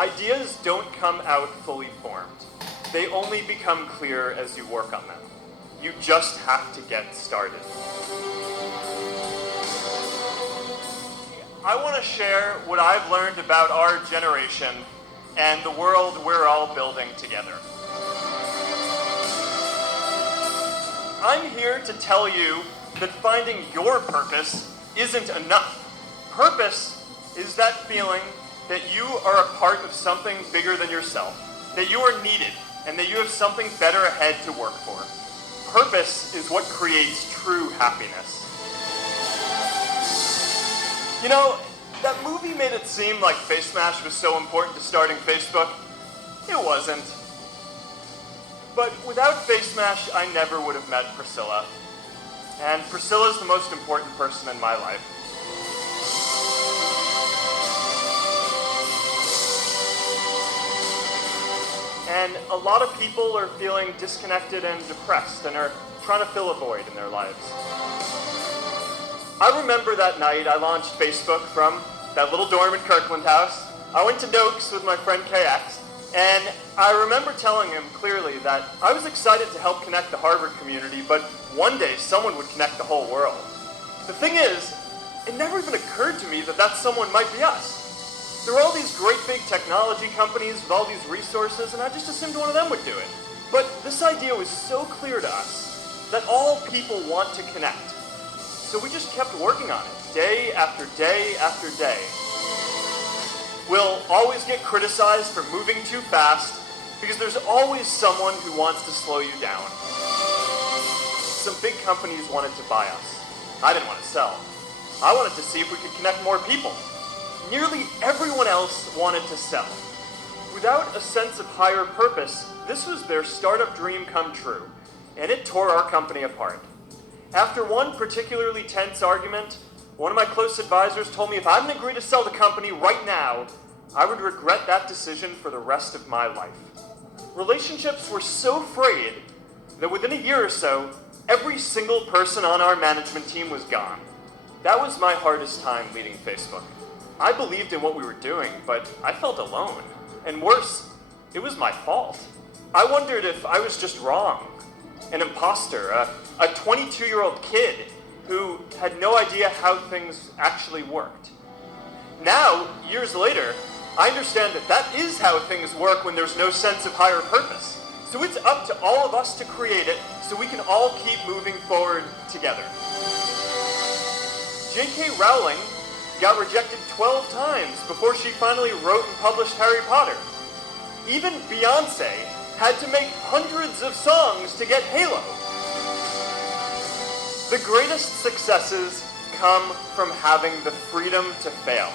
Ideas don't come out fully formed. They only become clear as you work on them. You just have to get started. I want to share what I've learned about our generation and the world we're all building together. I'm here to tell you that finding your purpose isn't enough. Purpose is that feeling that you are a part of something bigger than yourself, that you are needed, and that you have something better ahead to work for. Purpose is what creates true happiness. You know, that movie made it seem like Face Smash was so important to starting Facebook. It wasn't. But without Face Smash, I never would have met Priscilla. And Priscilla's the most important person in my life. And a lot of people are feeling disconnected and depressed and are trying to fill a void in their lives. I remember that night I launched Facebook from that little dorm in Kirkland House. I went to Noakes with my friend KX, and I remember telling him clearly that I was excited to help connect the Harvard community, but one day someone would connect the whole world. The thing is, it never even occurred to me that that someone might be us. There were all these great big technology companies with all these resources, and I just assumed one of them would do it. But this idea was so clear to us that all people want to connect. So we just kept working on it, day after day after day. We'll always get criticized for moving too fast because there's always someone who wants to slow you down. Some big companies wanted to buy us. I didn't want to sell. I wanted to see if we could connect more people. Nearly everyone else wanted to sell. Without a sense of higher purpose, this was their startup dream come true, and it tore our company apart. After one particularly tense argument, one of my close advisors told me if I didn't agree to sell the company right now, I would regret that decision for the rest of my life. Relationships were so frayed that within a year or so, every single person on our management team was gone. That was my hardest time leading Facebook. I believed in what we were doing, but I felt alone. And worse, it was my fault. I wondered if I was just wrong. An imposter, a 22-year-old kid who had no idea how things actually worked. Now, years later, I understand that that is how things work when there's no sense of higher purpose. So it's up to all of us to create it so we can all keep moving forward together. J.K. Rowling got rejected 12 times before she finally wrote and published Harry Potter. Even Beyoncé had to make hundreds of songs to get Halo. The greatest successes come from having the freedom to fail.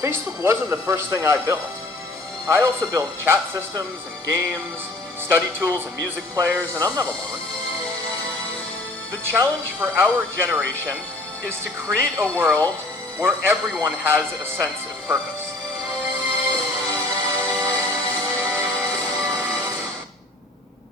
Facebook wasn't the first thing I built. I also built chat systems and games, study tools and music players, and I'm not alone. The challenge for our generation is to create a world where everyone has a sense of purpose.